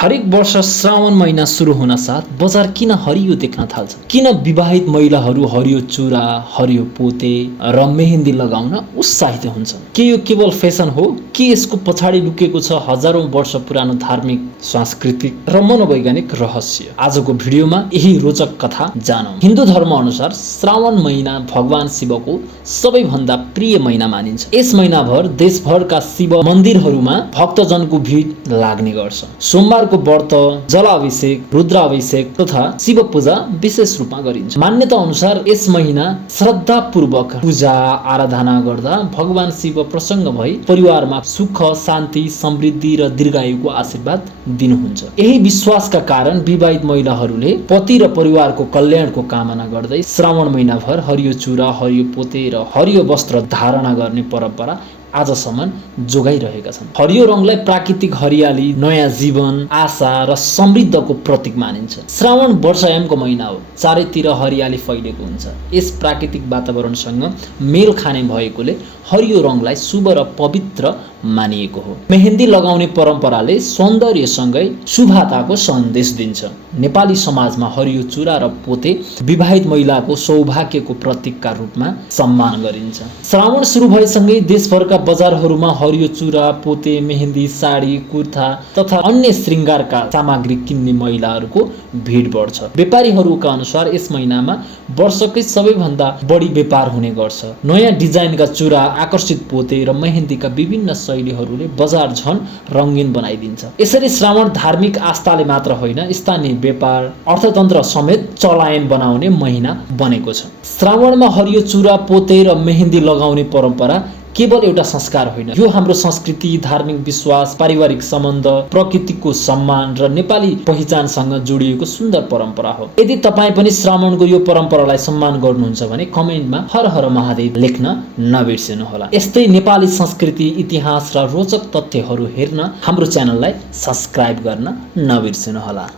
हरेक वर्ष श्रावण महिना सुरु हुन साथ बजार किन हरियो देख्न थाल्छ? किन विवाहित महिलाहरू हरियो चुरा, हरियो पोते र मेहेन्दी लगाउन उत्साहित हुन्छन्? के यो केवल फेसन हो कि यसको पछाडि लुकेको छ हजारौं वर्ष पुरानो धार्मिक, सांस्कृतिक र मनोवैज्ञानिक रहस्य? आजको भिडियोमा यही रोचक कथा जानौं। हिन्दू धर्म अनुसार श्रावण महिना भगवान शिवको सबैभन्दा प्रिय महिना मानिन्छ। यस महिनाभर देशभरका शिव मन्दिरहरूमा भक्तजनको भिड लाग्ने गर्छ। सोमबारको व्रत, जलाभिषेक, रुद्राभिषेक तथा शिव पूजा विशेष रूपमा गरिन्छ। मान्यता अनुसार यस महिना श्रद्धापूर्वक पूजा आराधना गर्दा भगवान शिव प्रसन्न भई परिवारमा सुख, शान्ति, समृद्धि र दीर्घायुको आशीर्वाद दिनुहुन्छ। यही विश्वासका कारण विवाहित महिलाहरूले पति र परिवारको कल्याणको कामना गर्दै श्रावण महिनाभर हरियो चुरा, हरियो पोते र हरियो वस्त्र धारणा गर्ने परम्परा आजसम्म जोगाइरहेका छन्। हरियो रङलाई प्राकृतिक हरियाली, नयाँ जीवन, आशा र समृद्धको प्रतीक मानिन्छ। श्रावण वर्षायामको महिना हो, चारैतिर हरियाली फैलेको हुन्छ। यस प्राकृतिक वातावरणसँग मेल खाने भएकोले हरियो रङलाई शुभ र पवित्र मानिएको हो। मेहेन्दी लगाउने परम्पराले सौन्दर्यसँगै शुभताको सन्देश दिन्छ। नेपाली समाजमा हरियो चुरा र पोते विवाहित महिलाको सौभाग्यको प्रतीकका रूपमा सम्मान गरिन्छ। श्रावण सुरु भएसँगै देशभरका बजारहरूमा हरियो चुरा, पोते, मेहेन्दी, साडी, कुर्ता तथा अन्य श्रृङ्गारका सामग्री किन्ने महिलाहरूको भिड बढ्छ। व्यापारीहरूका अनुसार यस महिनामा वर्षकै सबैभन्दा बढी व्यापार हुने गर्छ। नयाँ डिजाइनका चुरा, आकर्षित पोते र मेहेन्दीका विभिन्न शैलीहरूले बजार झन रङ्गीन बनाइदिन्छ। यसरी श्रावण धार्मिक आस्थाले मात्र होइन, स्थानीय व्यापार, अर्थतन्त्र समेत चलायन बनाउने महिना बनेको छ। श्रावणमा हरियो चुरा, पोते र मेहेन्दी लगाउने परम्परा केवल एउटा संस्कार होइन, यो हाम्रो संस्कृति, धार्मिक विश्वास, पारिवारिक सम्बन्ध, प्रकृतिको सम्मान र नेपाली पहिचानसँग जोडिएको सुन्दर परम्परा हो। यदि तपाईँ पनि श्रावणको यो परम्परालाई सम्मान गर्नुहुन्छ भने कमेन्टमा हर हर महादेव लेख्न नबिर्सनुहोला। यस्तै नेपाली संस्कृति, इतिहास र रोचक तथ्यहरू हेर्न हाम्रो च्यानललाई सब्स्क्राइब गर्न नबिर्सनुहोला।